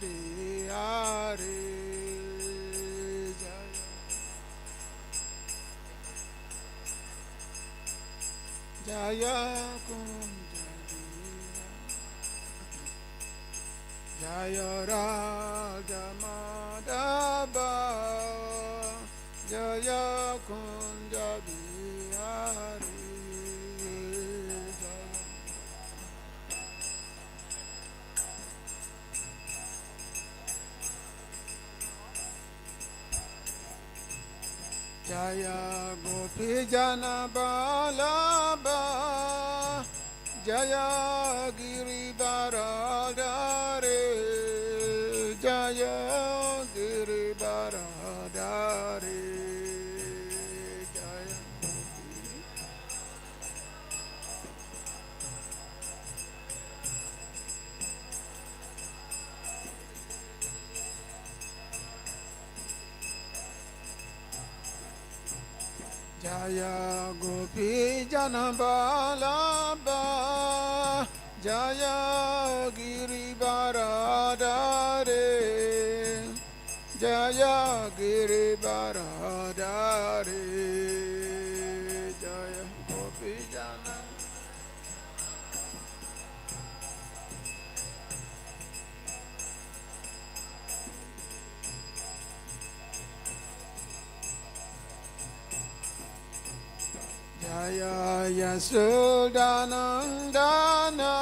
Bihari Jaya Kunja Jaya Radha Madhava Jaya Kunja Bihari Jaya Gopi Jana Balaba Jaya Giribaradare Jaya Giribaradare Jaya Jaya Gopi Jana Balaba Jaya Giribaradare Jaya Giribaradare Jaya Gopi Jana Jaya Yasodhanandana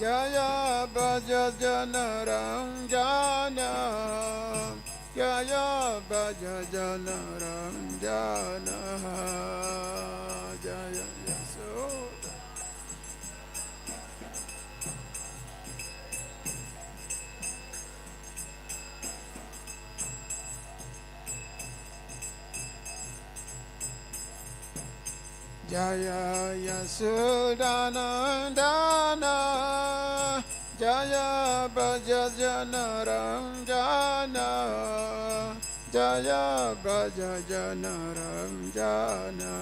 Jaya Bhajajana Ranjana Jaya Bhajajana Ranjana Jaya Yasodhanandana Jaya Yasodhanandana Jaya Bhajajana Ranjana Jaya Bhajajana Ranjana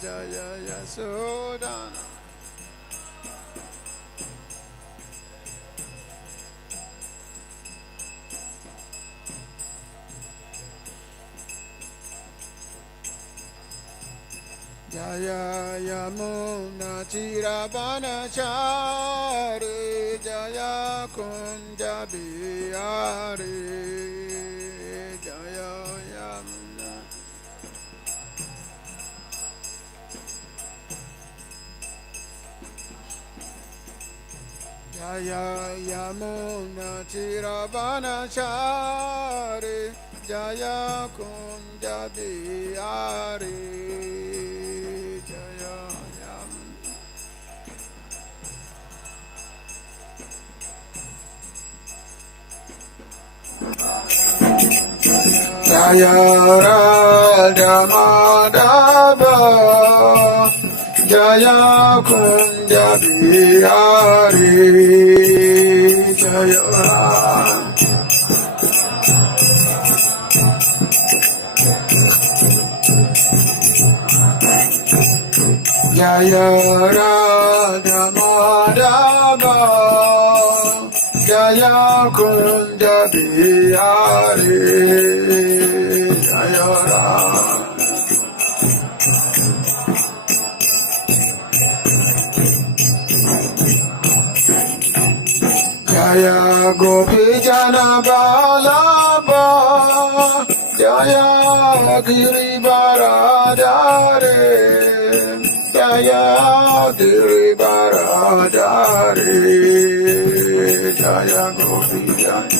Jaya Yasodhanandana Jaya Yamuna Tiravanachari Jaya Kunja Bihari Jaya Yamuna Jaya Yamuna Tiravanachari Jaya Kunja Bihari Jaya Radha Madhava Jaya Kunja Bihari Jaya Jaya Radha Madhava Jaya Kunja Bihari Jaya Radha Jaya Gopi Jana Balaba Jaya Giribaradare Jaya Giribaradare Jaya Gopi Jana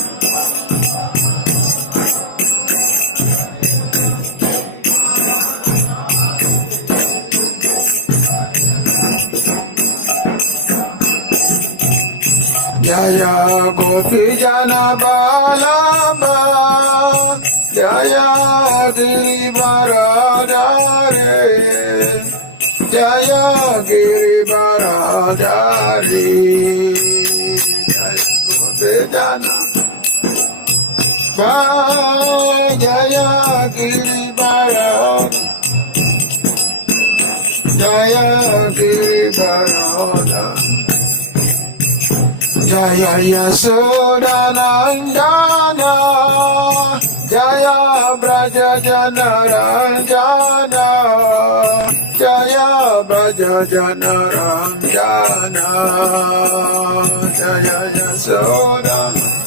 Jaya Gopi Jana Balaba Jaya Giribaradare Jaya Giribaradare Jaya Gopi Jana Jaya Giribaradare Jaya Giribaradare Jaya Yasodhanandana Jaya Braja Janaranjana Jaya Braja Janaranjana Jaya Yasodhanandana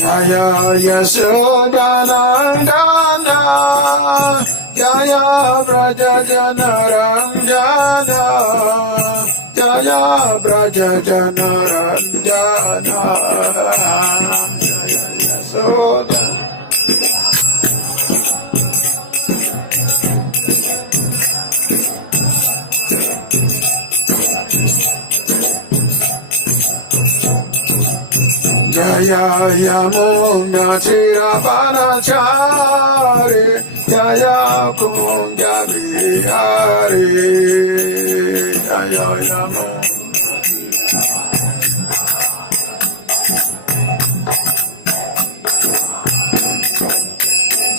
Jaya Yasodhanandana Jaya Braja Janaranjana Jaya Braja Janaranjana Jaya Yasodhanandana Jaya Yamuna Chiravanachari Jaya Kunja Vihari Jaya Yamuna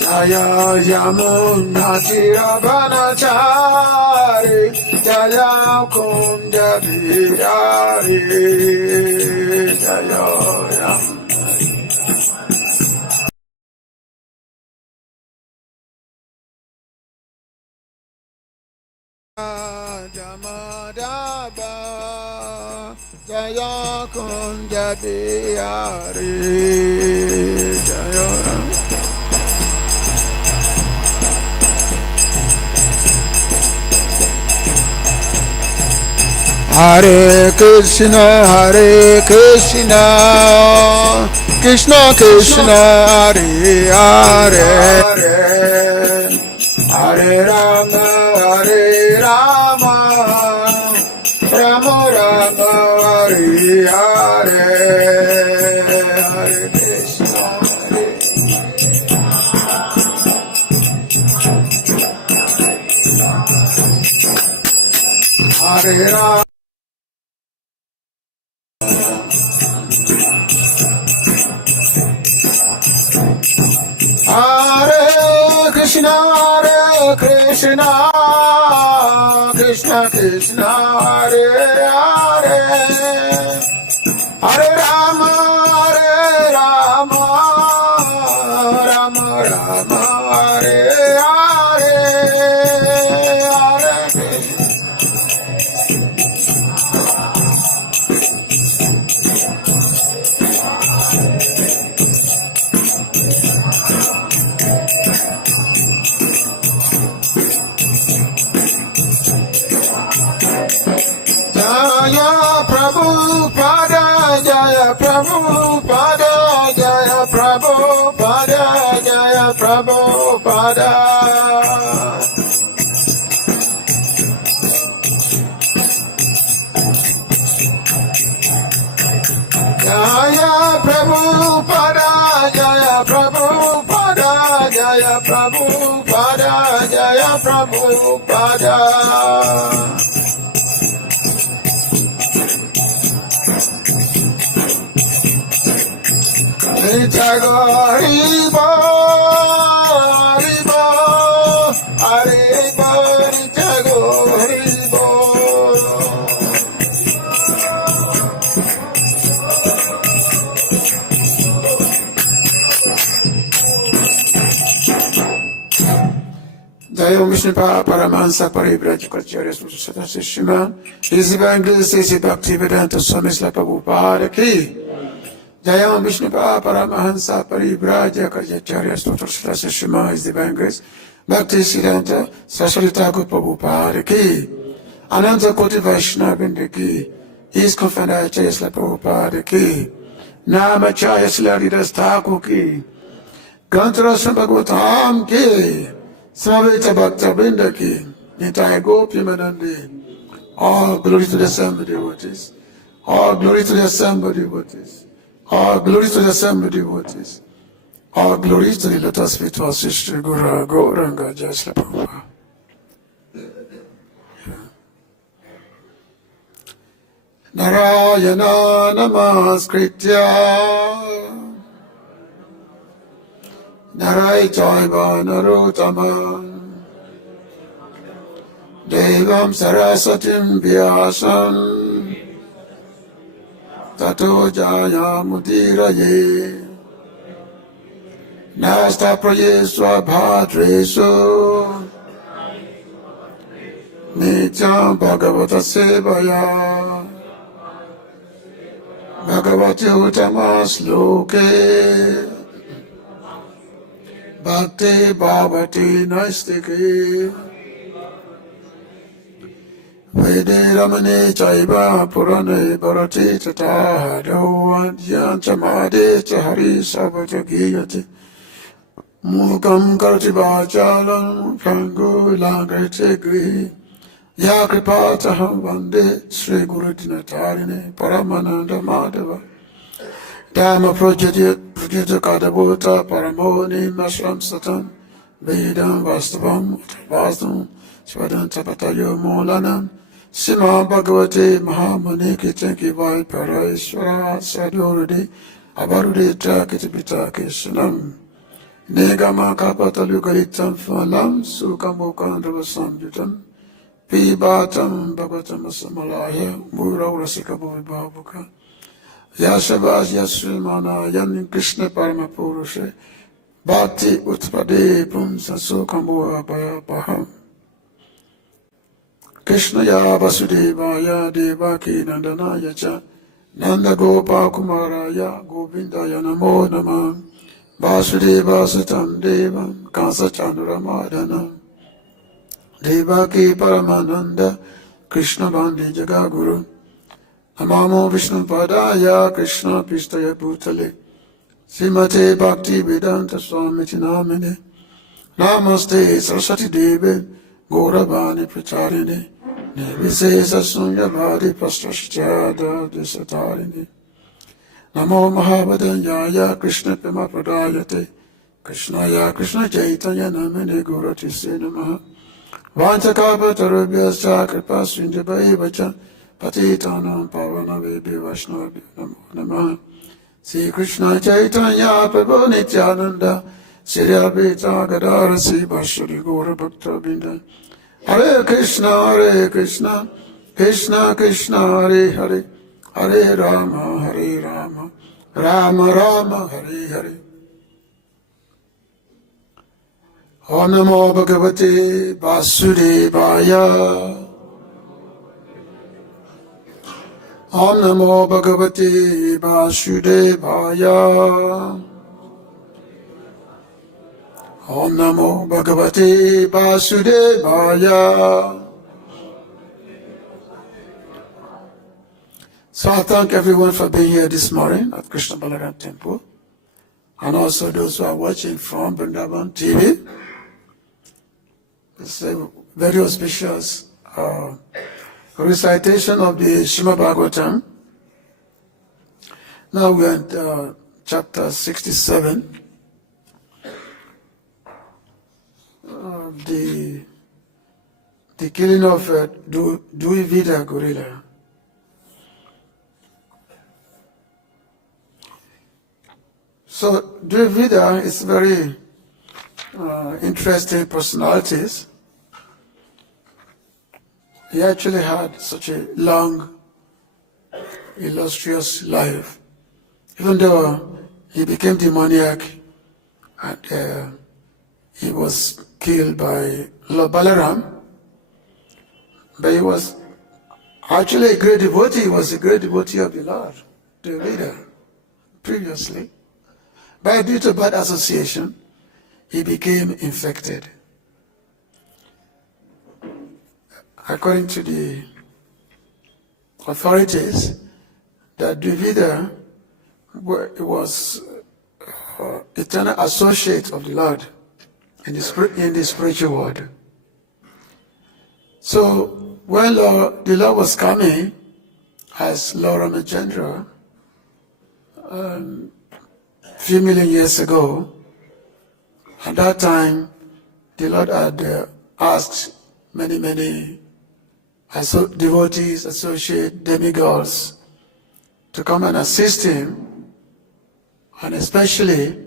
Jaya Yamuna Chiravanachari Jaya Kunja Vihari Jaya Jamadaba Jaya Kunja Vihari Jaya Hare Krishna, Krishna Krishna, Hare Hare, Hare Rama, Rama Rama, Hare Hare, Hare Krishna, Hare Rama. Hare Krishna, Krishna Krishna, Hare Hare, Hare Rama, Rama Rama, Hare Hare, Hare Krishna. Jaya Prabhupada, Jaya Prabhupada, Jaya Prabhupada, Jaya Prabhupada. Jaya Prabhupada, Jaya Prabhupada, Jaya Prabhupada, Jaya Prabhupada. Jago Haribo, Haribo, Haribo, Jago Haribo. Jaya Vishnupada Paramahansa Parivrajakacarya Sutta Shima His Divine Grace is Bhaktivedanta Swami Srila Prabhupada Ki. Jaya Vishnupada Paramahansa Parivrajakacarya Sutta Shima His Divine Grace Bhaktivedanta Swami Srila Prabhupada Ki. Ananta Koti Vaishnava Ki. His Confederate Acharya Srila Prabhupada Ki. Namacharya Srila Haridas Thakur Ki. Gantara Srimad Bhagavatam Ki. Samaveta Bhakta Vrinda Ki, entire Gopi Manandi, all glory to the assembled devotees, all glory to the assembled devotees, all glory to the assembled devotees, all glory to the lotus feet of Sister Guru Gauranga Jai Srila Prabhupada. Narayana Namaskritya narai chaiva narotama devam sarasatim vyasam tato jaya mudiraye nasta prayesva bhadresu nityam bhagavata sevaya bhagavati uttama sloke bhakti bhavati naistiki vede ramane chaiva purane bharati tata dovan chamade chahari sabhaja giyati mukam karti vachalam prangu langrite gri ya kripataham vande Sri Guru Dinatarine Paramananda Madhava Dhamma Projita Kadabhuta Paramoni Mashram Satan Vedam Vastavam Vastam Svadan Tapatayo Molanam Sima Bhagavate Mahamani Kitanki Vai Paraishvara Sadhurudi Avarudi Trakitipita Kishanam Negama Kapatalukayitam Phalam Sukamukandava Samjutam Pibatam Bhagavatam Samalaya Mura Rasika Bhavuka Yashabas Yasumana Yan Krishna Parama Purushe Bhakti Utpade Pumsa Sukamua Bhayapaham Krishna Ya Vasudevaya Devaki Nandanaya Cha Nanda Gopa Kumaraya Govindaya Namo Namah Vasudeva Sutam Devam Kansa Chandramadhanam Devaki Paramananda Krishna Bandi Jagaguru Namamo Vishnu Padaya Krishna Pistaya Bhutale Srimate Bhakti Vedanta Swami Namine Namaste Saraswati Deve Gauravani Pracharine Nirvisesa Sunya Bhadi Pastashyada Disatarini Namo Mahabhadanyaya Krishna Pema Pradayate Krishnaya Krishna Chaitanya Namine Gurati Se Namaha Vanchakapatarubhyascha kripa sindhubhaivacha patitanam pavanavebhyo vaishnavabhyo namo namaha Sri Krishna Chaitanya Prabhu Nityananda Sri Advaita Gadadhara Srivasari Gaura Bhakta Vrinda Hare Krishna Krishna Krishna Hare Hare Hare Rama Rama Rama Hare Hare Om Namo Bhagavate Vasudevaya Om Namo Bhagavate Vasudevaya Om Namo Bhagavate Vasudevaya. So I thank everyone for being here this morning at Krishna Balaram Temple, and also those who are watching from Vrindavan TV. It's a very auspicious recitation of the Srimad Bhagavatam. Now we are at chapter 67, the killing of Dvivida gorilla. So Dvivida is very interesting personalities. He actually had such a long, illustrious life, even though he became demoniac and he was killed by Lord Balarāma. But he was actually a great devotee. He was a great devotee of the Lord, Dvivida, previously. But due to bad association, he became infected. According to the authorities, that Dvivida was eternal associate of the Lord in the spiritual world. So when the Lord was coming as Lord Ramachandra, a few million years ago, at that time the Lord had asked many devotees, associate demigods to come and assist him, and especially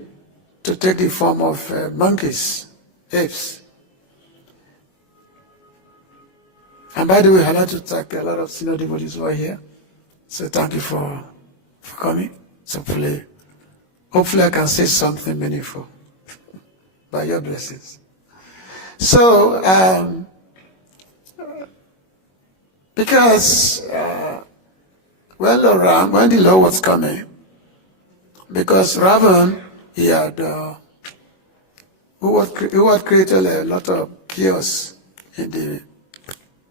to take the form of monkeys, apes. And by the way, I'd like to thank a lot of senior devotees who are here. So thank you for coming. So hopefully I can say something meaningful by your blessings. So, because when the Lord was coming, because Ravan, he had who had created a lot of chaos in the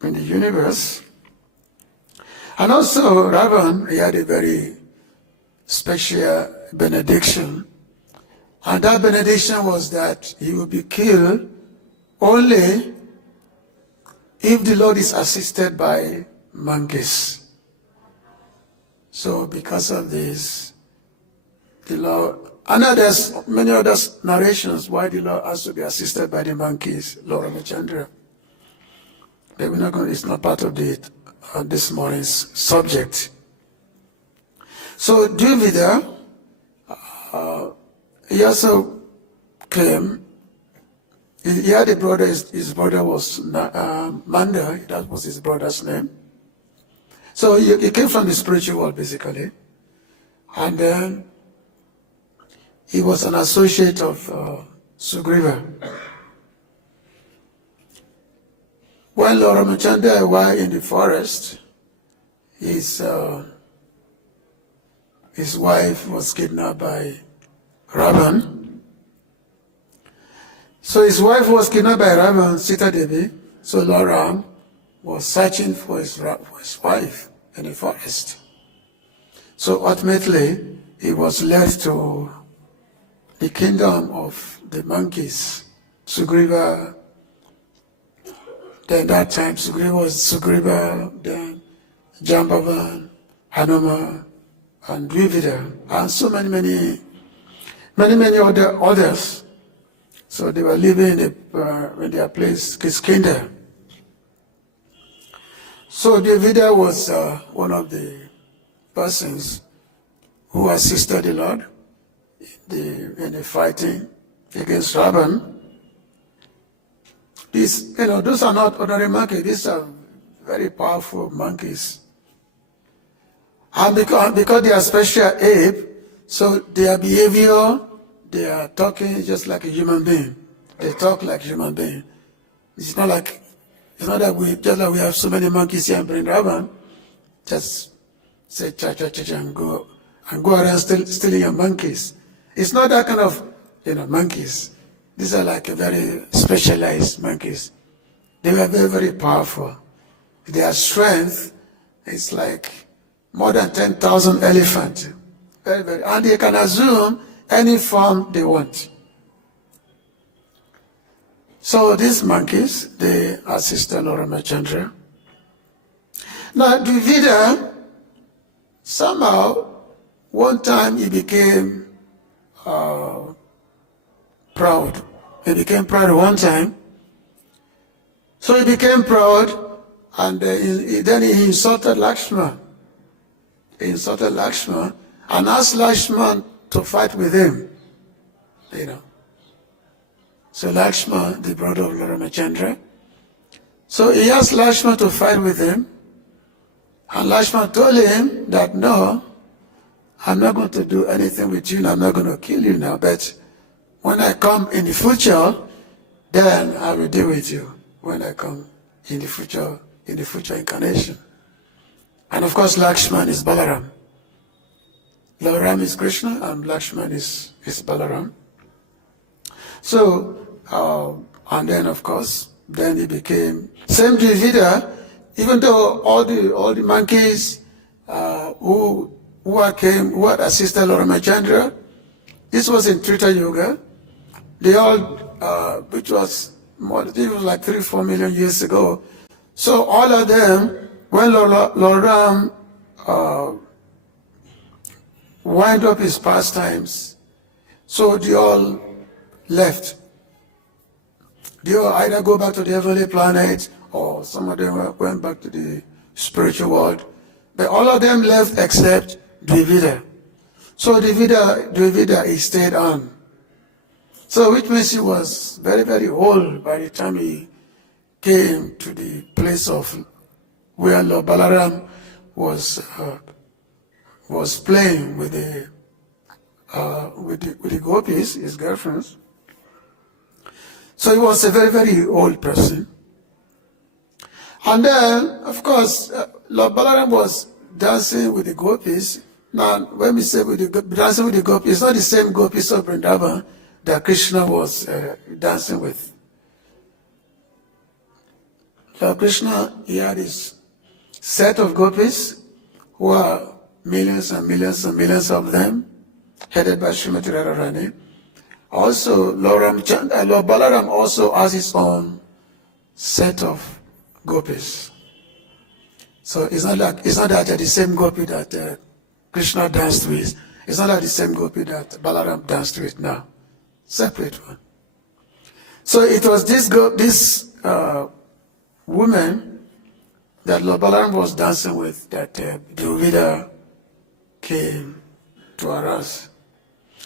universe, and also Ravan, he had a very special benediction, and that benediction was that he would be killed only if the Lord is assisted by monkeys. So because of this, the Lord, and there's many other narrations why the Lord has to be assisted by the monkeys, Lord Ramachandra. But we're not going, it's not part of this morning's subject. So Dvivida, he also came. He had a brother, his brother was Manda, that was his brother's name. So he came from the spiritual world, basically. And then he was an associate of Sugriva. When Lord Ramachandra was in the forest, his wife was kidnapped by Ravan. So his wife was kidnapped by Ravan, Sita Devi. So Lord Ram was searching for his wife in the forest. So ultimately, he was led to the kingdom of the monkeys, Sugriva. Then that time, Sugriva, then Jambavan, Hanuma, and Dvivida, and so many others. So they were living in their place, Kiskindha. So Dvivida was one of the persons who assisted the Lord in the fighting against Ravan. Those are not ordinary monkeys. These are very powerful monkeys. And because they are special ape, so their behavior, they are talking just like a human being. They talk like human being. It's not that we have so many monkeys here and bring Ravan, just say cha cha cha cha and go around stealing your monkeys. It's not that kind of monkeys. These are like a very specialized monkeys. They were very, very powerful. Their strength is like more than 10,000 elephants. Very, very, and they can assume any form they want. So these monkeys, they assisted Lord Ramachandra. Now Dvivida, somehow, one time he became proud. He became proud one time. So he became proud, and then he insulted Lakshman. He insulted Lakshman and asked Lakshman to fight with him. So Lakshman, the brother of Lord Ramachandra, so he asked Lakshman to fight with him, and Lakshman told him that no, I'm not going to do anything with you, and I'm not going to kill you now, but when I come in the future, then I will deal with you when I come in the future incarnation. And of course, Lakshman is Balarāma. Lord Ram is Krishna, and Lakshman is Balarāma. So, and then of course, then he became same Dvivida, even though all the monkeys who had assisted Lord Ramachandra, this was in Trita Yuga. They all, which was like 3-4 million years ago. So all of them, when Lord Ram wind up his pastimes, so they all left. They all either go back to the heavenly planet, or some of them went back to the spiritual world. But all of them left except Dvivida. So Dvivida, he stayed on. So which means he was very, very old by the time he came to the place of where Lord Balarāma was playing with the gopis, his girlfriends. So he was a very, very old person. And then, of course, Lord Balarāma was dancing with the gopis. Now, when we say dancing with the gopis, it's not the same gopis of Vrindavan that Krishna was dancing with. Lord Krishna, he had his set of gopis, who are millions and millions and millions of them, headed by Srimati Radharani. Also, Lord Balarāma also has his own set of gopis. So it's not that the same gopi that Krishna danced with. It's not like the same gopi that Balarāma danced with now. Separate one. So it was this woman that Lord Balarāma was dancing with that Dvivida came to harass.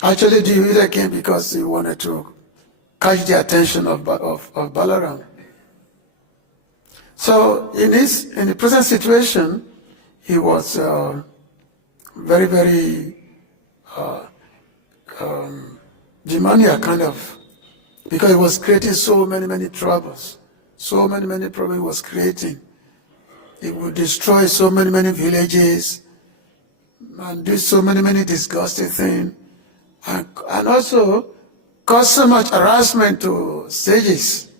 Actually, Dvivida came because he wanted to catch the attention of Balarāma. So in the present situation, he was very, very demoniac kind of, because he was creating so many troubles. So many problems he was creating. He would destroy so many villages and do so many disgusting things, and also cause so much harassment to sages.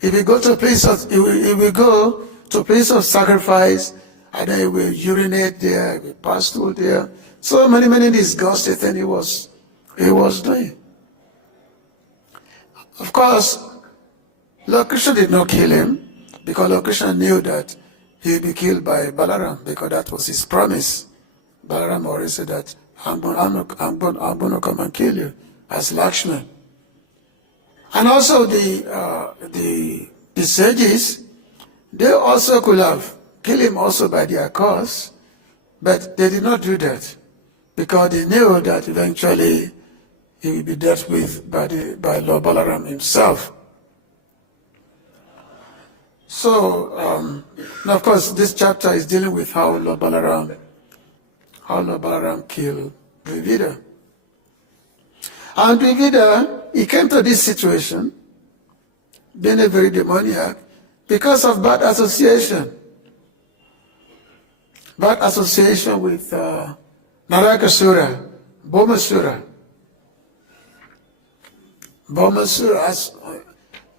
If we go to a place of sacrifice, and then he will urinate there, he will pass through there. So many disgusting things he was doing. Of course, Lord Krishna did not kill him, because Lord Krishna knew that he would be killed by Balarāma, because that was his promise. Balarāma already said that I'm going to come and kill you as Lakshman. And also the sages, they also could have killed him also by their cause, but they did not do that, because they knew that eventually he will be dealt with by Lord Balarāma himself. So, now of course, this chapter is dealing with how Lord Balarāma killed Dvivida. And Dvivida, he came to this situation, being a very demoniac, because of bad association. Bad association with Narakasura, Bhaumasura. Bhaumasura,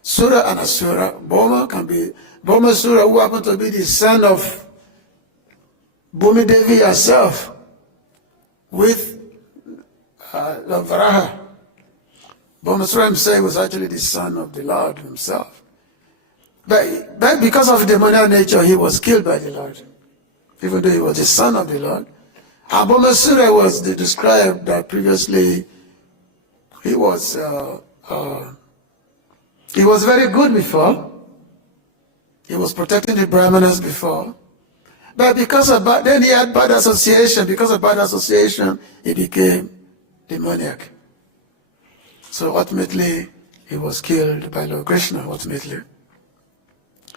Sura and Asura. Bhaumasura, who happened to be the son of Bhumi Devi herself, with Lord Varaha. Bhaumasura himself was actually the son of the Lord himself. But because of demoniac nature, he was killed by the Lord, even though he was the son of the Lord. And Bhaumasura was described that previously he was very good before. He was protecting the Brahmanas before. But then he had bad association. Because of bad association, he became demoniac. So ultimately, he was killed by Lord Krishna, ultimately.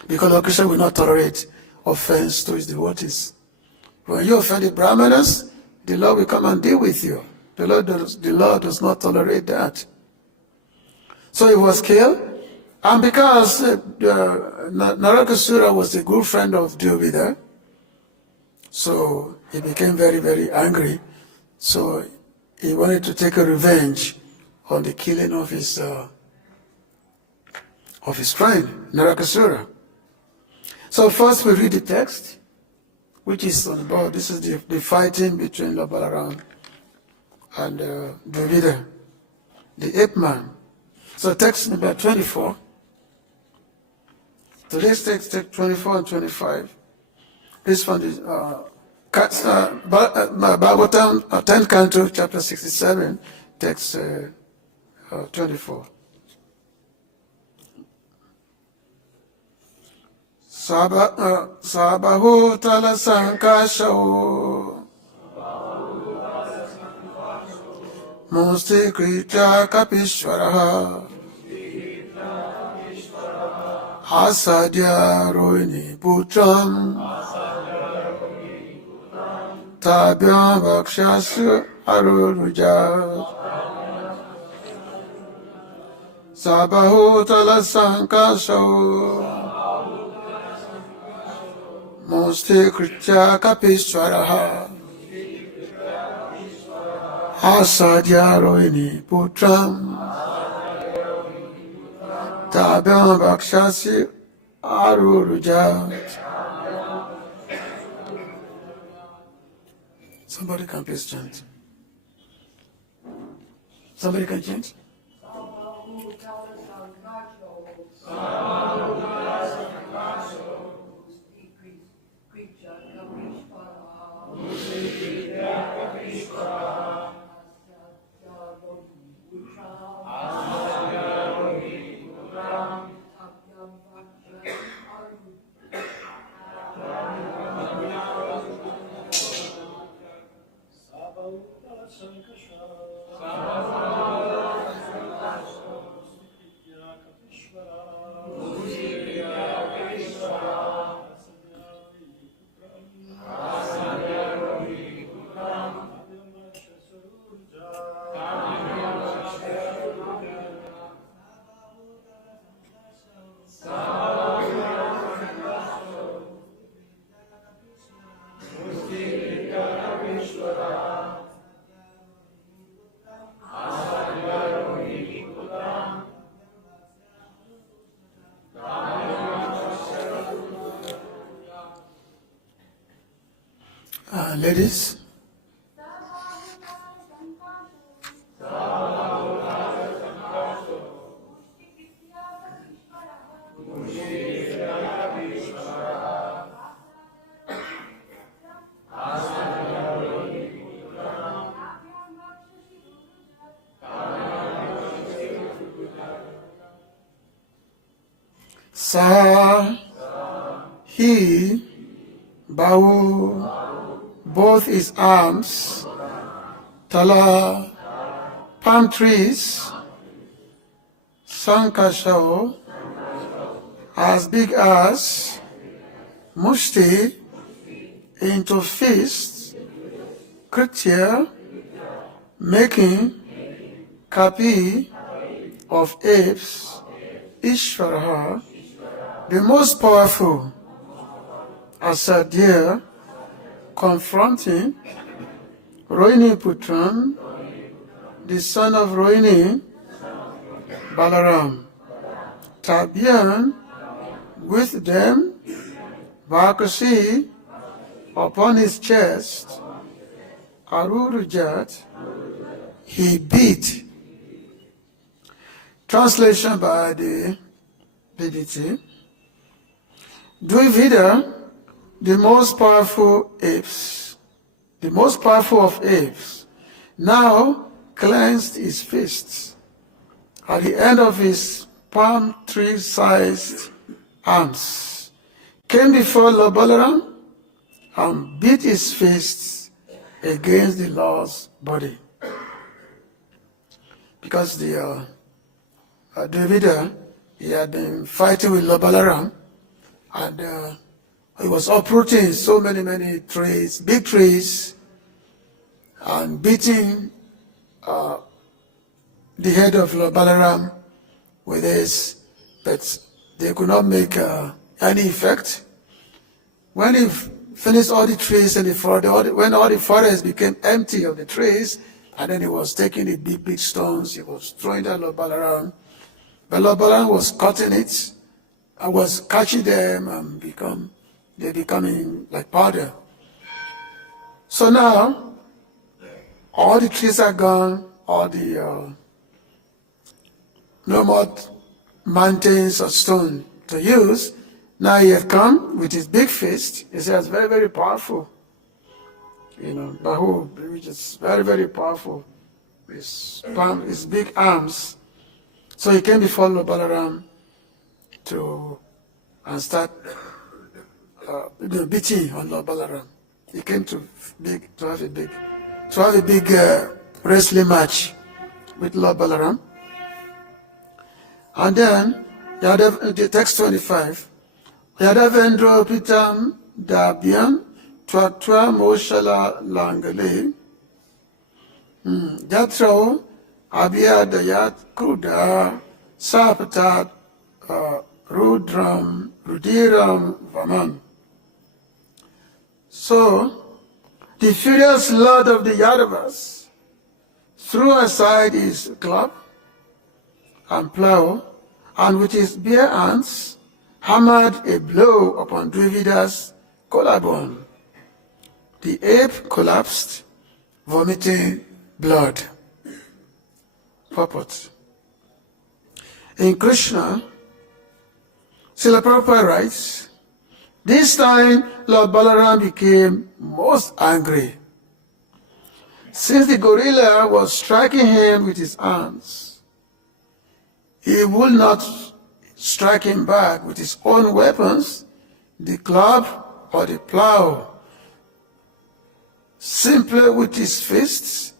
Because Lord Krishna will not tolerate offense to his devotees. When you offend the Brahmanas, the Lord will come and deal with you. The Lord does not tolerate that. So he was killed. And because Narakasura was a good friend of Dvivida, so he became very, very angry. So he wanted to take a revenge on the killing of his friend, Narakasura. So first we read the text, which is on the board. This is the fighting between Lord Balarāma and Dvivida, the ape man. So text number 24. Today's text 24 and 25 is from the Bhagavatam 10th canto, chapter 67, text 24. Bāhū tāla-saṅkāśau muṣṭī-kṛtya kapīśvaraḥ, āsādya rohiṇī-putraṁ, tābhyāṁ vakṣasy arūrujat, bāhū tāla-saṅkāśau, muṣṭī-kṛtya kapīśvaraḥ, āsādya rohiṇī-putraṁ, tābhyāṁ vakṣasi arūrujat. Somebody can please chant. Somebody can chant. Ladies, Sa, he, bāhū, both his arms, palm trees, saṅkāśau, as big as muṣṭī, into fists, kṛtya, making kapi of apes, īśvaraḥ, the most powerful, āsādya, confronting rohiṇī-putram, the son of Rohiṇī, Balarāma, tābhyāṁ, with them, vakṣasi, upon his chest, arūrujat, he beat. Translation by the BBT. Dvivida, the most powerful apes, the most powerful of apes, now clenched his fists at the end of his palm tree-sized arms, came before Lord Balarāma and beat his fists against the Lord's body. Because the Dvivida, he had been fighting with Lord Balarāma, and he was uprooting so many trees, big trees, and beating the head of Lord Balarāma with this, but they could not make any effect. When he finished all the trees in the forest, when all the forest became empty of the trees, and then he was taking the big stones, he was throwing them at Lord Balarāma. But Lord Balarāma was cutting it, and was catching them, and they're becoming like powder. So now, all the trees are gone, all the no more mountains of stone to use. Now he had come with his big fist. He says, very powerful. Bāhū, which is very powerful. His big arms. So he came before Lord Balarāma and start beating on Lord Balarāma. He came to have a big wrestling match with Lord Balarāma. And then, the text 25, Yadavendro-pitam tābhyāṁ tva moshala langale yatra abhyādayat kruda sapatat rudiram vaman. So, the furious lord of the Yadavas threw aside his club and plow, and with his bare hands hammered a blow upon Dvivida's collarbone. The ape collapsed, vomiting blood. Purport. In Krishna, Srila Prabhupada writes, this time Lord Balarāma became most angry, since the gorilla was striking him with his hands. He would not strike him back with his own weapons, the club or the plow. Simply with his fists,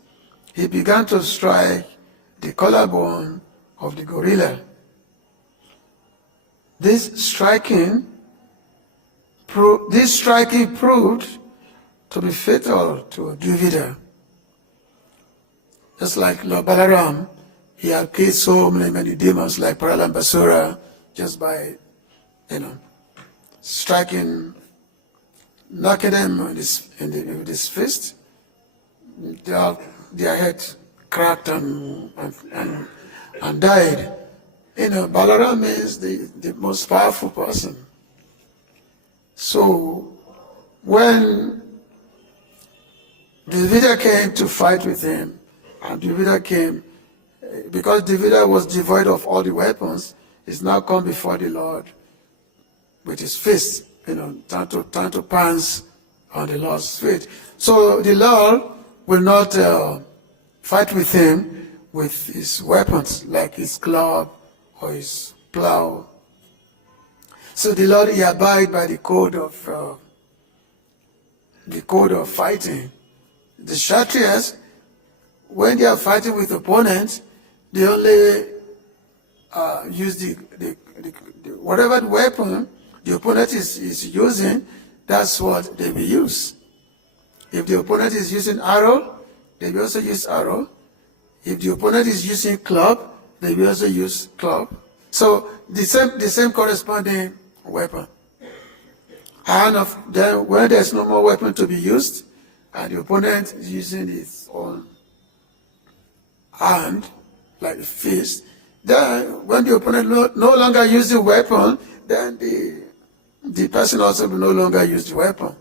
he began to strike the collarbone of the gorilla. This striking proved to be fatal to Dvivida. Just like Lord Balarāma, he had killed so many demons like Pralambasura just by, striking, knocking them with his fist. Their head cracked and died. Balarāma is the most powerful person. So when Dvivida came to fight with him, and Dvivida came, because Dvivida was devoid of all the weapons, he's now come before the Lord with his fist, trying to pounce on the Lord's feet. So the Lord will not fight with him with his weapons, like his club or his plow. So the Lord, he abide by the code of fighting. The Kshatriyas, when they are fighting with opponents, they only use whatever weapon the opponent is using, that's what they will use. If the opponent is using arrow, they will also use arrow. If the opponent is using club, they will also use club. So the same corresponding weapon. And then when there's no more weapon to be used, and the opponent is using his own hand, like a fist, then when the opponent no longer uses the weapon, then the person also will no longer use the weapon.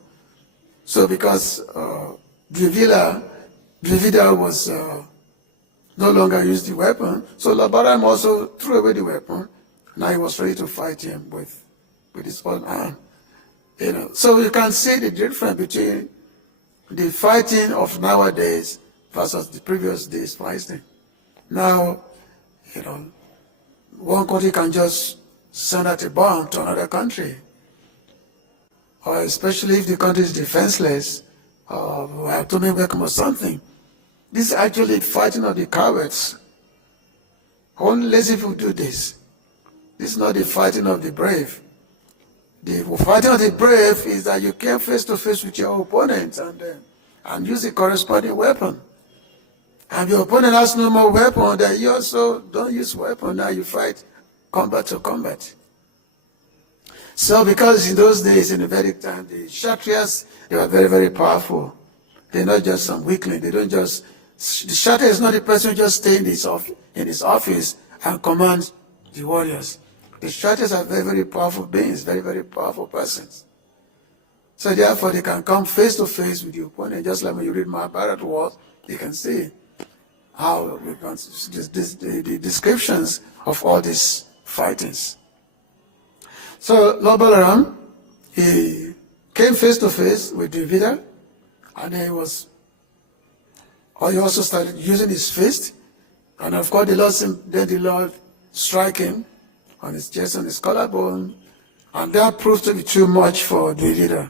So because Dvivida was no longer used the weapon, so Lord Balarāma also threw away the weapon. Now he was ready to fight him with his own hand. So you can see the difference between the fighting of nowadays versus the previous days fighting. Now, one country can just send out a bomb to another country, or especially if the country is defenseless, or atomic weapon or something. This is actually fighting of the cowards. Only lazy people do this. This is not the fighting of the brave. The fighting of the brave is that you came face to face with your opponent and use the corresponding weapon. And your opponent has no more weapon, then you also don't use weapon. Now you fight combat to combat. So because in those days, in the Vedic time, the Kshatriyas, they were very, very powerful. They're not just some weakling. They don't just... The Kshatriya is not the person who just stays in his office and commands the warriors. The Kshatriyas are very, very powerful beings, very, very powerful persons. So therefore, they can come face to face with the opponent. Just like when you read Mahabharata wars, you can see how the descriptions of all these fightings. So Lord Balarāma, he came face to face with Dvivida, and then he also started using his fist, and of course the Lord struck him on his chest, on his collarbone, and that proved to be too much for Dvivida.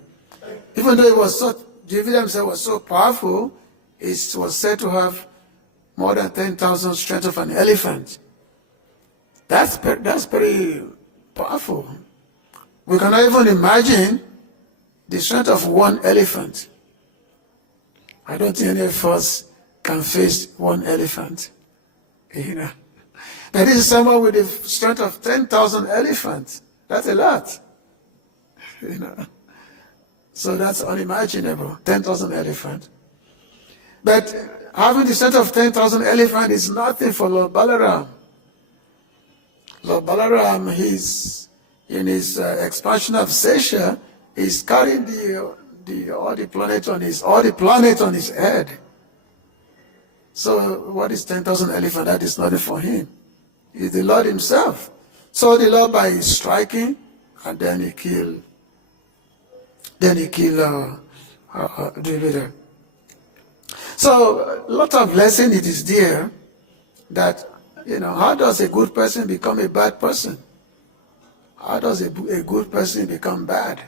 Even though Dvivida himself was so powerful, he was said to have more than 10,000 strength of an elephant. That's pretty powerful. We cannot even imagine the strength of one elephant. I don't think any of us can face one elephant. But this is someone with the strength of 10,000 elephants. That's a lot. So that's unimaginable, 10,000 elephants. But having the strength of 10,000 elephants is nothing for Lord Balarāma. Lord Balarāma, in his expansion of Sesha, he's carrying all the planet on his head. So what is 10,000 elephants? That is nothing for him. He's the Lord himself. So the Lord, by his striking, and then he killed Dvivida. So a lot of lesson it is there that, how does a good person become a bad person? How does a good person become bad?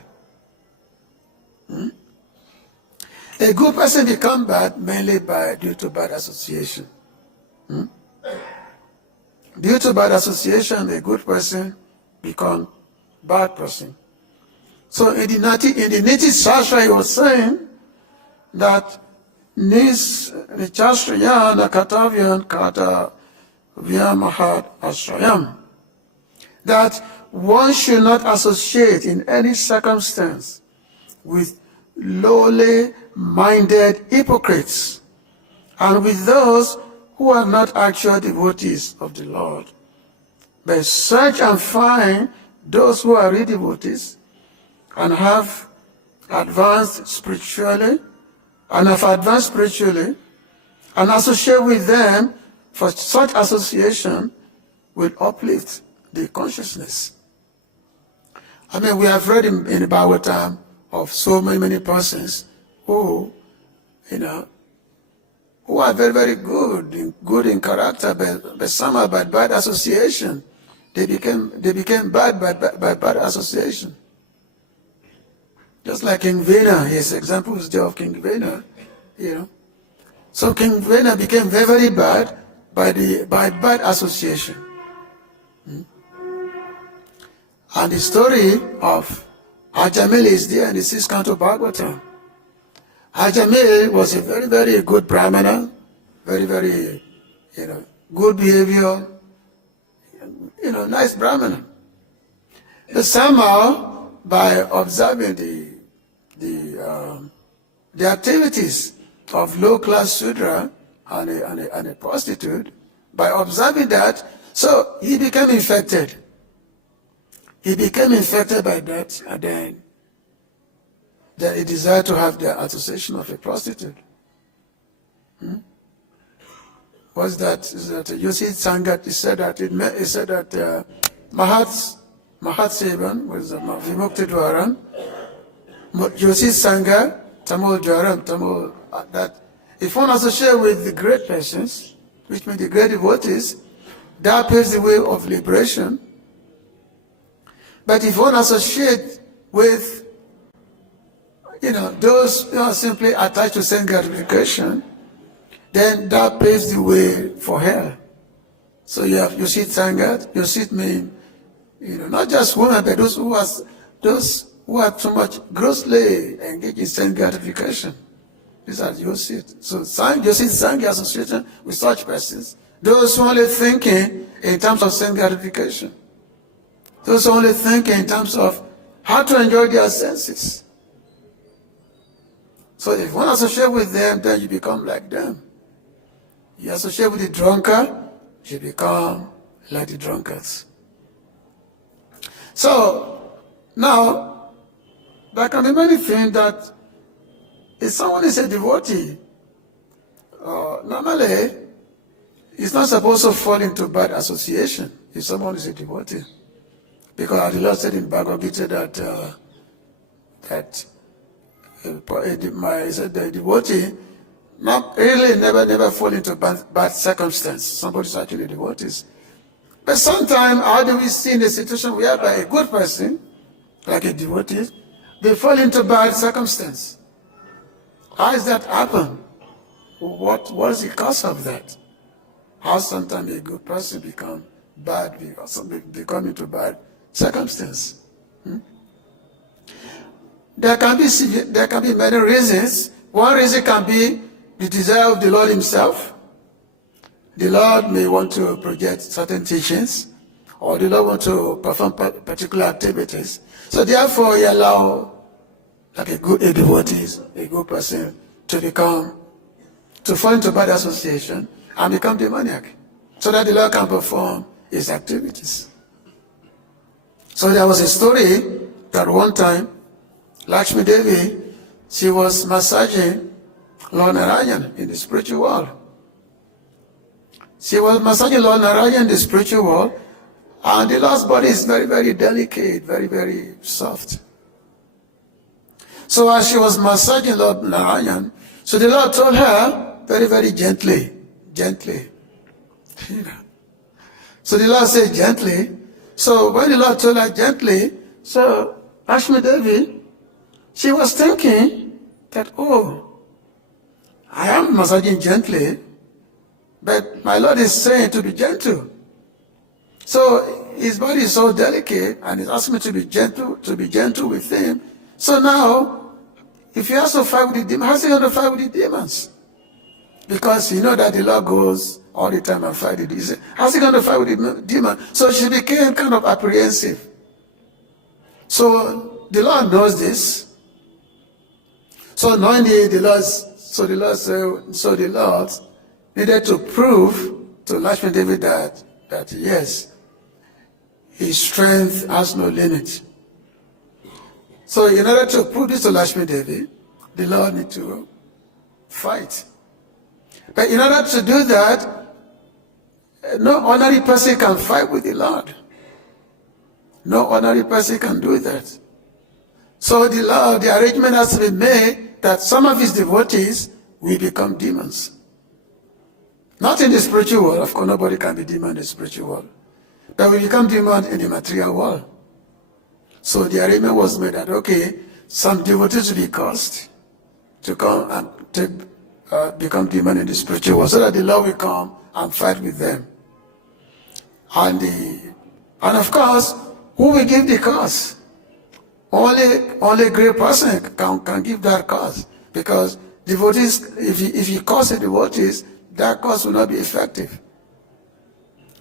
A good person become bad mainly due to bad association. Due to bad association, a good person become bad person. So in the native Shastra, he was saying that nis nichashrayana katavyan kata vyamahat ashrayam, that one should not associate in any circumstance with lowly minded hypocrites and with those who are not actual devotees of the Lord, but search and find those who are real devotees and have advanced spiritually and associate with them, for such association will uplift the consciousness. I mean, we have read in the Bhagavatam of so many persons who are very, very good in character, but somehow by bad association, they became bad by bad association. Just like King Vena, his example is there of King Vena, So King Vena became very, very bad by bad association. And the story of Ajamil is there in the 6th canto of Bhagavatam. Ajamil was a very, very good Brahmana, very, very, good behavior, nice Brahmana. But somehow, by observing the activities of low-class Sudra and a prostitute, by observing that, so he became infected. He became infected by that, and then he desired to have the association of a prostitute. What's that? Is that you see Sangat? He said that Mahatsevan was Vimukti-dwaram. You see Sangha, Tamil Dwaram, Tamil, that if one associates with the great persons, which means the great devotees, that paves the way of liberation. But if one associates with, those who are simply attached to sense gratification, then that paves the way for hell. So you see Sangat, you see me, not just women, but those who are too much grossly engaged in sense gratification. These are you see it. So you see Sangha association with such persons. Those who only thinking in terms of sense gratification. Those who only thinking in terms of how to enjoy their senses. So if one associates with them, then you become like them. You associate with the drunkard, you become like the drunkards. So now, there can be many things that if someone is a devotee, normally he's not supposed to fall into bad association if someone is a devotee. Because the Lord said in Bhagavad Gita that the devotee never fall into bad circumstance. Somebody's actually devotees. But sometimes, how do we see in a situation whereby a good person, like a devotee, they fall into bad circumstance? How does that happen? What is the cause of that? how sometimes a good person become bad, become into bad circumstance. There can be many reasons. One reason can be the desire of the Lord himself. The Lord may want to project certain teachings, or the Lord want to perform particular activities. So therefore, he allow like a devotee, a good person, to fall into bad association and become demoniac, so that the Lord can perform his activities. So there was a story that one time, Lakshmi Devi, she was massaging Lord Narayan in the spiritual world. She was massaging Lord Narayan in the spiritual world, and the Lord's body is very, very delicate, very, very soft. So as she was massaging Lord Narayan, so the Lord told her very, very gently. So the Lord said gently. So when the Lord told her gently, so Lakshmi Devi, she was thinking that, oh, I am massaging gently, but my Lord is saying to be gentle. So his body is so delicate, and he's asking me to be gentle with him. So now, if he has to fight with the demons, how's he going to fight with the demons? Because you know that the Lord goes all the time and fight the demons. How's he going to fight with the demons? So she became kind of apprehensive. So the Lord knows this. So knowing the Lord needed to prove to Lakshmi Devi that yes, his strength has no limit. So in order to prove this to Lakshmi Devi, the Lord need to fight. But in order to do that, no ordinary person can fight with the Lord. No ordinary person can do that. So the arrangement has to be made that some of his devotees will become demons. Not in the spiritual world. Of course, nobody can be demon in the spiritual world. But we become demon in the material world. So the arrangement was made that, okay, some devotees will be caused to come and become demon in the spiritual world, so that the Lord will come and fight with them. And of course, who will give the cause? Only a great person can give that cause, because devotees, if he cause the devotees, that cause will not be effective.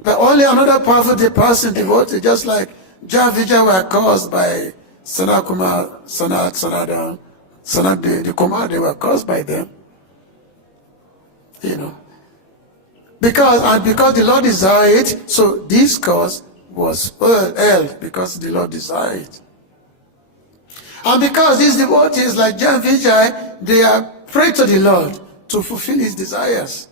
But only another powerful person devotee, just like Dvivida were caused by Sanat the Kumar, they were caused by them. Because the Lord desired it, so this cause was held because the Lord desired it. And because these devotees like Dvivida, they are praying to the Lord to fulfill his desires,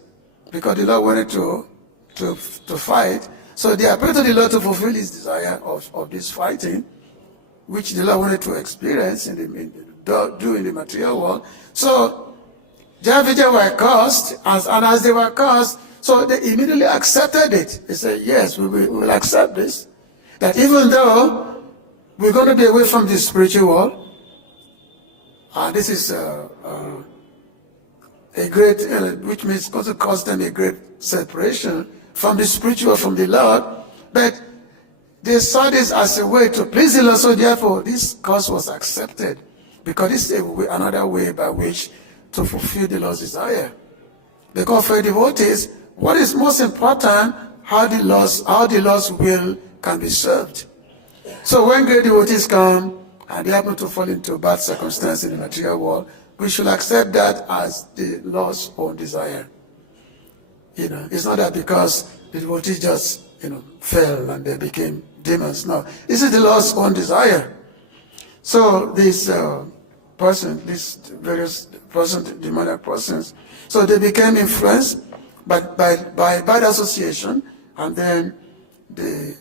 because the Lord wanted to fight. So they are praying to the Lord to fulfill his desire of this fighting, which the Lord wanted to experience do in the material world. So Dvivida were cursed, and as they were cursed, so they immediately accepted it. They said, yes, we will accept this. That even though we're going to be away from the spiritual world, and this is a great, which means going to cause them a great separation from the spiritual, from the Lord, but they saw this as a way to please the Lord, so therefore this cause was accepted, because this is another way by which to fulfill the Lord's desire. Because for devotees, what is most important, how the Lord's will can be served. So when great devotees come and they happen to fall into bad circumstances in the material world, we should accept that as the Lord's own desire. It's not that because the devotees just, fell and they became demons. No, this is the Lord's own desire. So these various demonic persons, so they became influenced by bad association, and then they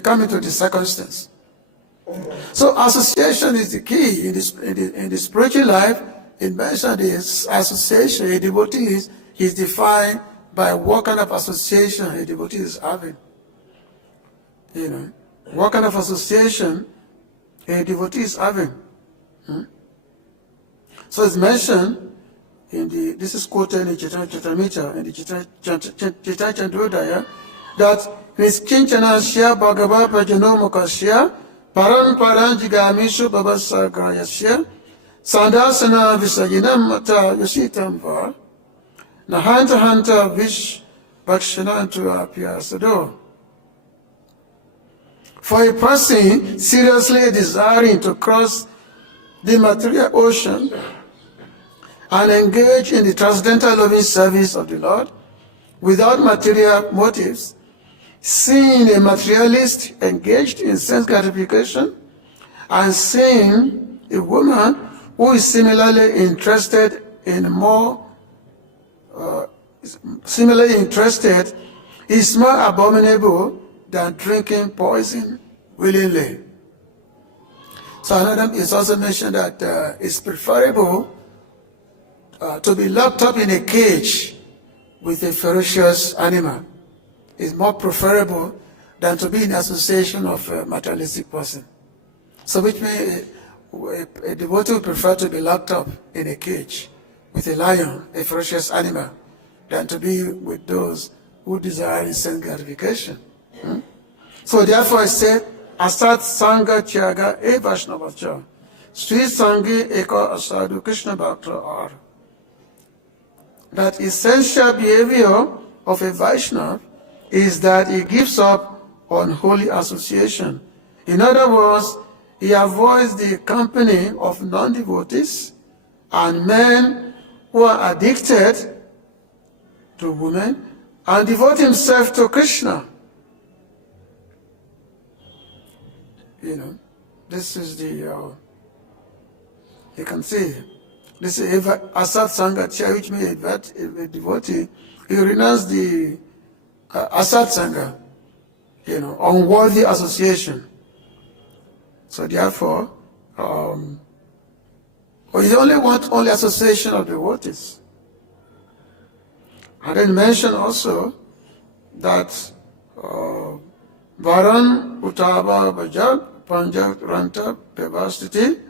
come into the circumstance. So association is the key in the spiritual life. It mentioned this association. A devotee is defined by what kind of association a devotee is having. What kind of association a devotee is having. So it's mentioned this is quoted in the Chitamita, in the Chitachandrodaya, that Nischinchana Bhagava Prajanomukasya Paran Paranjigamishu Babasagayasya Sandasana Visayinam Mata Yasitam Va Nahanta Hanta Vish Bhakshanantu Apyasado. For a person seriously desiring to cross the material ocean and engage in the transcendental loving service of the Lord without material motives, seeing a materialist engaged in sense gratification and seeing a woman who is similarly interested is more abominable than drinking poison willingly. So another is also mentioned that it's preferable to be locked up in a cage with a ferocious animal. It's more preferable than to be in association of a materialistic person. So which means a devotee would prefer to be locked up in a cage with a lion, a ferocious animal, than to be with those who desire instant gratification. So therefore I say, Asat Sangha Tyaga E Vaishnavacha, Sri Sangi Eka Asadu Krishna Bhakta Ar. That essential behavior of a Vaishnava is that he gives up unholy association. In other words, he avoids the company of non-devotees and men who are addicted to women and devote himself to Krishna. This is the, you can see, this is Asat Sangha, which means a devotee, he renounced the Asat Sangha, unworthy association. So therefore, he only wants only association of devotees. And then mention also that Varan Utaba Bajak Panjak Ranta Bevastiti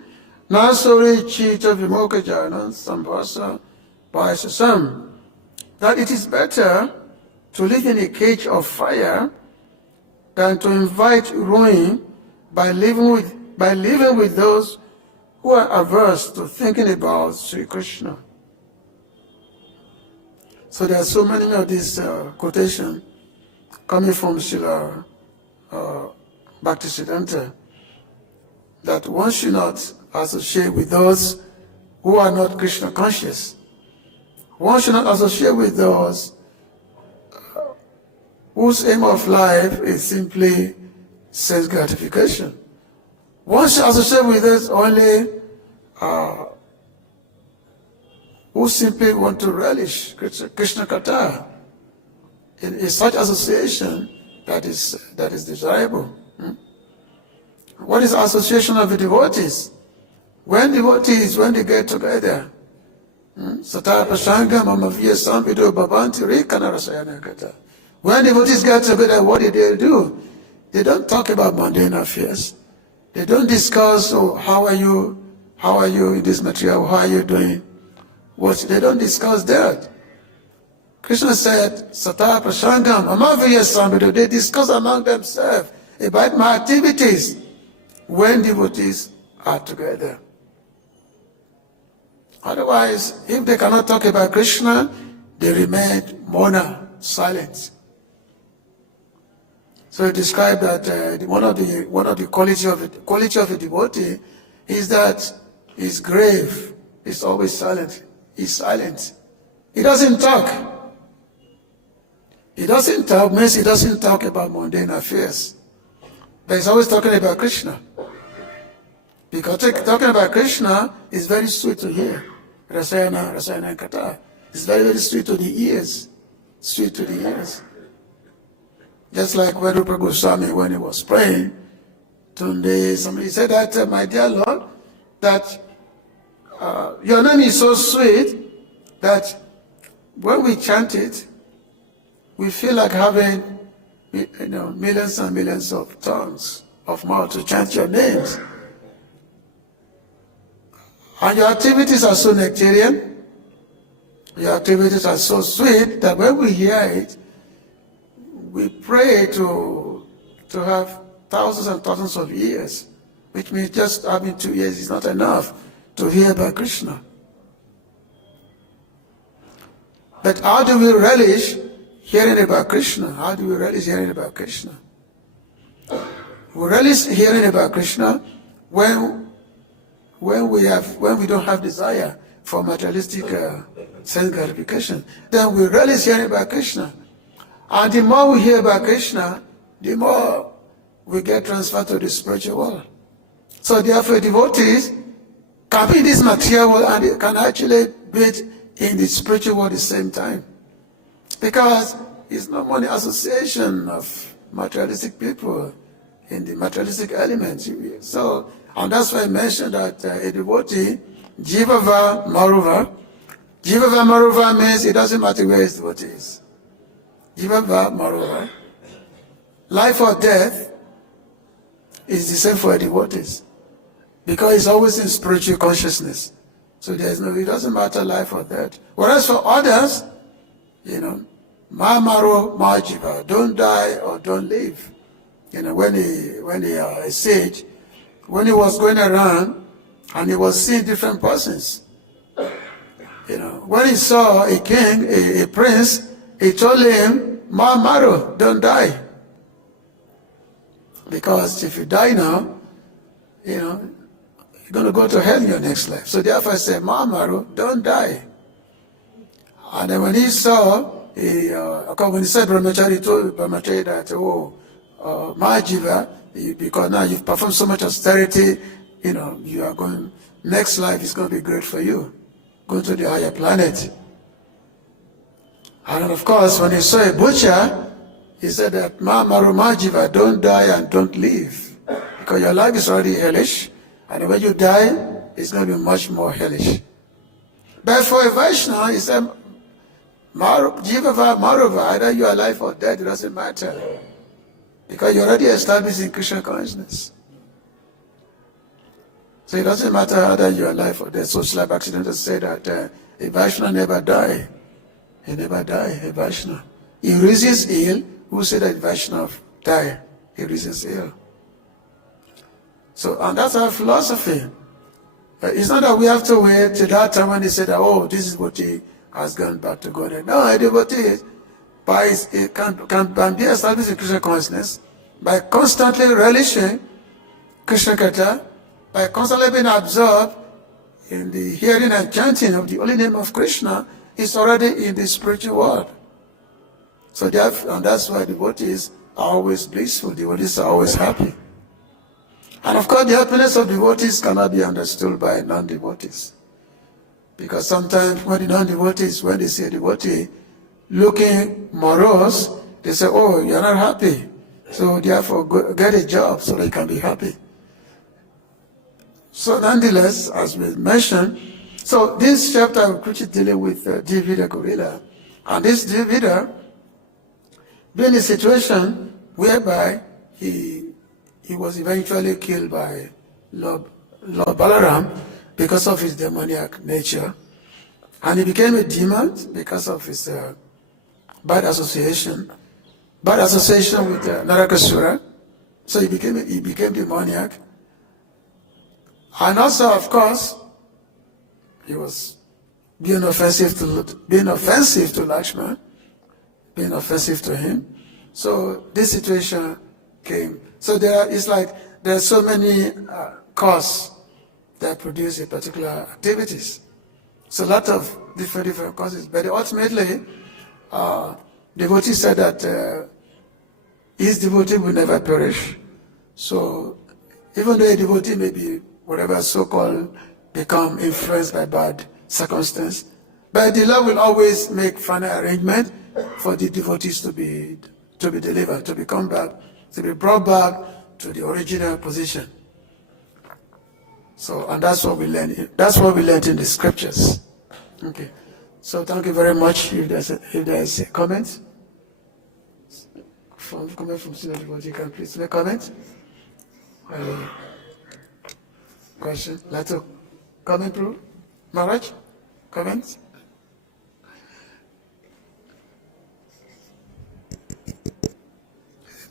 Nasori Chita Vimoka Jana Sambhasa Paisasam, that it is better to live in a cage of fire than to invite ruin by living with those who are averse to thinking about Sri Krishna. So there are so many of these quotations coming from Srila Bhaktisiddhanta that one should not associate with those who are not Krishna conscious. One should not associate with those whose aim of life is simply sense gratification. One should associate with those only who simply want to relish Krishna Katha. In such association that is desirable. What is association of the devotees? When devotees, when they get together, when devotees get together, what do they do? They don't talk about mundane affairs. They don't discuss, how are you in this material, how are you doing? They don't discuss that. Krishna said, Sata Prashangam, Amaviya Sambido, they discuss among themselves about my activities when devotees are together. Otherwise, if they cannot talk about Krishna, they remain mona, silent. So he described that one of the quality of a devotee is that he's grave, he's always silent, he's silent. He doesn't talk. He doesn't talk means he doesn't talk about mundane affairs. But he's always talking about Krishna. Because talking about Krishna is very sweet to hear. Rasayana Katha. It's very, very sweet to the ears. Sweet to the ears. Just like when Rupa Goswami, when he was praying, somebody said that, my dear Lord, that your name is so sweet that when we chant it, we feel like having millions and millions of tongues of mouth to chant your names. And your activities are so nectarian. Your activities are so sweet that when we hear it, we pray to have thousands and thousands of years, which means just having 2 years is not enough to hear about Krishna. But how do we relish hearing about Krishna? How do we relish hearing about Krishna? We relish hearing about Krishna when we don't have desire for materialistic sense gratification. Then we relish hearing about Krishna. And the more we hear about Krishna, the more we get transferred to the spiritual world. So therefore, devotees can be in this material world and they can actually be in the spiritual world at the same time. Because it's not only association of materialistic people in the materialistic elements. So, and that's why I mentioned that a devotee, Jivava Maruva. Jivava Maruva means it doesn't matter where his devotee is. Jivava Maruva. Life or death is the same for devotees. Because it's always in spiritual consciousness. So it doesn't matter life or death. Whereas for others, Ma Maro Ma Jiva, don't die or don't live. When he a sage, when he was going around and he was seeing different persons, when he saw a king, a prince, he told him, Ma Maro, don't die. Because if you die now, you're going to go to hell in your next life. So therefore I said, Ma Maro, don't die. And then when he saw, when he said Brahmachari, he told Brahmachari that, Mahajiva, because now you've performed so much austerity, you are going, next life is going to be great for you. Go to the higher planet. And of course, when he saw a butcher, he said that Mahajiva, don't die and don't live. Because your life is already hellish, and when you die, it's going to be much more hellish. But for a Vaishnava, he said, Jivava Marova, either you are alive or dead, it doesn't matter. Because you're already established in Krishna consciousness. So it doesn't matter whether you're alive or dead. So Srila Bhaktivedanta said that a Vaishnava never die. He never die, a Vaishnava. He resists ill. Who said that Vaishnava die? He resists ill. So, and that's our philosophy. It's not that we have to wait till that time when they say that, this is what he has gone back to God. No, a devotee can be established in Krishna consciousness by constantly relishing Krishna-kṛtya, by constantly being absorbed in the hearing and chanting of the holy name of Krishna. Is already in the spiritual world. So and that's why devotees are always blissful, devotees are always happy. And of course, the happiness of devotees cannot be understood by non-devotees. Because sometimes when the non-devotees, when they see a devotee looking morose, they say, you're not happy. So therefore, get a job so they can be happy. So nonetheless, as we mentioned, so this chapter which is dealing with Dvivida gorilla, and this Dvivida being a situation whereby he was eventually killed by Lord Balarāma because of his demoniac nature, and he became a demon because of his bad association with Narakasura. So he became demoniac, and also, of course, he was being offensive to Lakshman, being offensive to him. So this situation came. So there are so many causes that produce a particular activities. So a lot of different causes. But ultimately, devotee said that his devotee will never perish. So even though a devotee may be whatever so-called become influenced by bad circumstance, but the Lord will always make final arrangement for the devotees to be delivered, to be brought back to the original position. So, and that's what we learn. That's what we learned in the scriptures. Okay. So thank you very much. If there's a comment from senior devotee, can please make a comment. Question? Comment, Prabhu? Maharaj? Comments?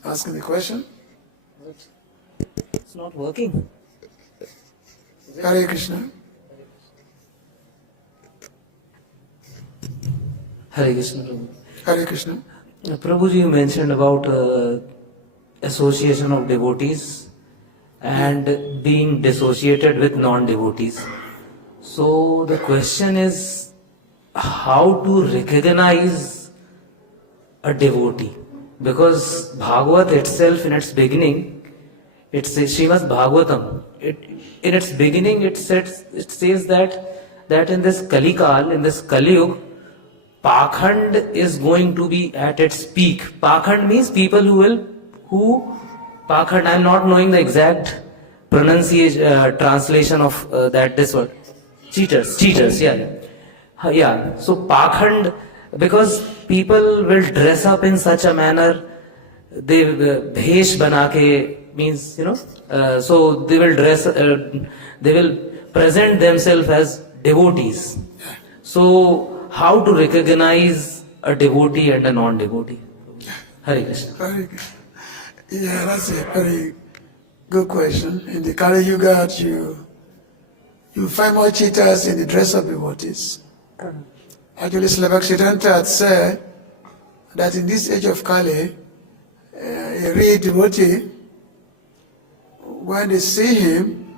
asking the question? It's not working. Hare Krishna. Hare Krishna, Prabhu. Hare Krishna. Prabhuji, you mentioned about association of devotees and being dissociated with non-devotees. So the question is how to recognize a devotee, because Bhagavat itself in its beginning, it says Srimad Bhagavatam, in its beginning it says that in this Kalikal, in this Kaliyug, Pakhand is going to be at its peak. Pakhand means people Pakhand, I am not knowing the exact pronunciation, translation of this word. Cheaters, yeah. So Pakhand, because people will dress up in such a manner, they bhesh banake means, so they will they will present themselves as devotees. So how to recognize a devotee and a non-devotee? Hare Krishna. Very good. Yeah, that's a very good question. In the Kali Yuga, you find more cheaters in the dress of devotees. Actually, Srila Bhaktivedanta had said that in this age of Kali, a real devotee, when they see him,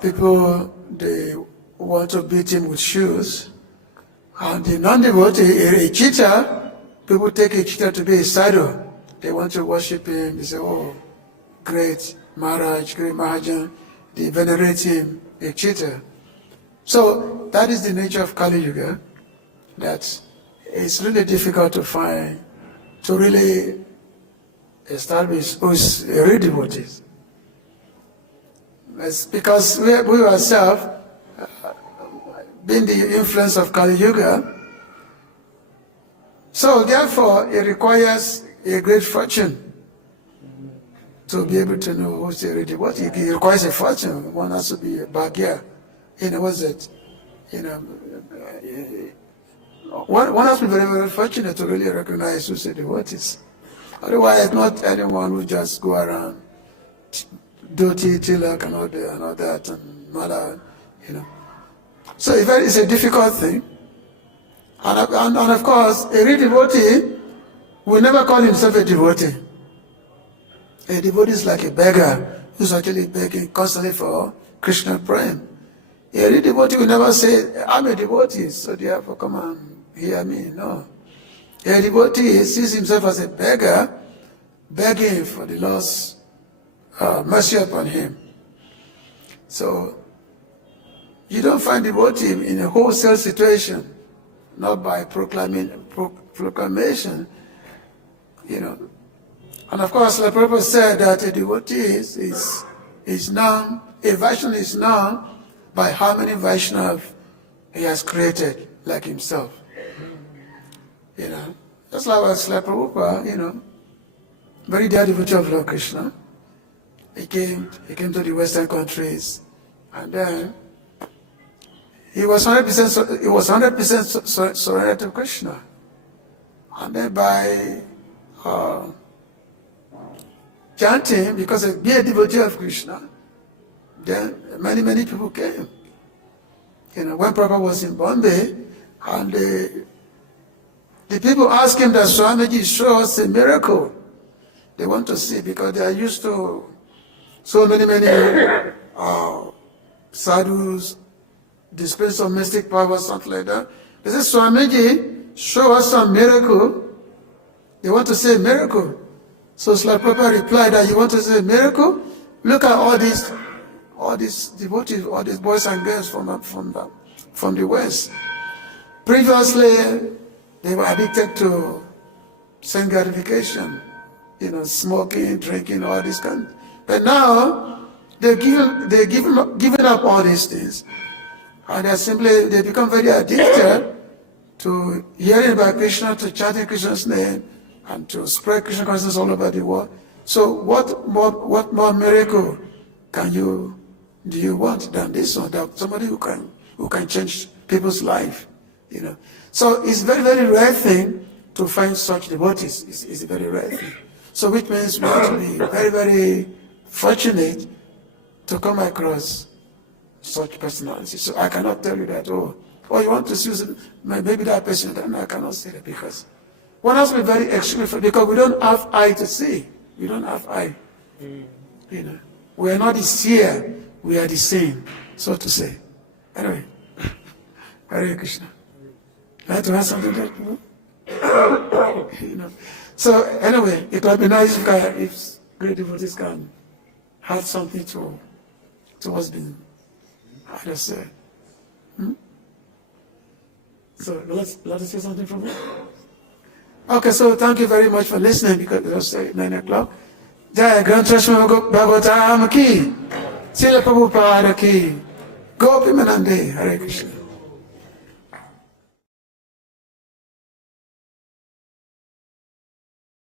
people, they want to beat him with shoes. And the non-devotee, a cheater, people take a cheater to be a sadhu. They want to worship him. They say, oh, great Maharaj, great Mahajan. They venerate him, a cheater. So that is the nature of Kali Yuga, that it's really difficult to find, to really establish who's a real devotee. It's because we ourselves, being the influence of Kali Yuga, so therefore it requires a great fortune to be able to know who's a real devotee. It requires a fortune. One has to be a bhagya. What's it? One has to be very, very fortunate to really recognize who's a devotee. Otherwise, not anyone who just go around, dhoti, tilak, and all that, and mala, So it's a difficult thing. And of course, a real devotee will never call himself a devotee. A devotee is like a beggar who's actually begging constantly for Krishna praying. A real devotee will never say, I'm a devotee, so therefore come and hear me. No. A devotee sees himself as a beggar, begging for the Lord's mercy upon him. So, you don't find devotee in a wholesale situation, not by proclamation, And of course, the Prabhupada said that a devotee is known, a Vaishnava is known by how many Vaishnavas he has created, like himself. Just like Prabhupada, very dear devotee of Lord Krishna. He came to the Western countries, and then he was 100% surrendered to Krishna. And then by chanting, because he be a devotee of Krishna, then many people came. When Prabhupada was in Bombay, and the people asked him that Swamiji show us a miracle. They want to see, because they are used to so many sadhus, displays of mystic power, something like that. They said, Swamiji, show us some miracle. They want to say miracle. So Srila Prabhupada replied that you want to say miracle? Look at all these devotees, all these boys and girls from the West. Previously, they were addicted to sense gratification, smoking, drinking, all this kind. But now, they've given up all these things. And they become very addicted to hearing about Krishna, to chanting Krishna's name, and to spread Krishna consciousness all over the world. So what more miracle do you want than this one? That somebody who can change people's life, So it's very, very rare thing to find such devotees. It's a very rare thing. So which means we have to be very, very fortunate to come across such personalities. So I cannot tell you that, oh, you want to use maybe that person, then I cannot say that, because one has to be very extremely, because we don't have eye to see. We don't have eye. You know, we are not the seer, we are the seen, so to say. Anyway, Hare Krishna. I have to ask something that, you know. So anyway, it would be nice if great devotees can have something to what's been, how do I say? So let's say something from you. Okay, so thank you very much for listening, because it was 9 o'clock. Jai Granth Srimad Bhagavatam ki, Srila Prabhupada ki, Gopi Manande, Hare Krishna.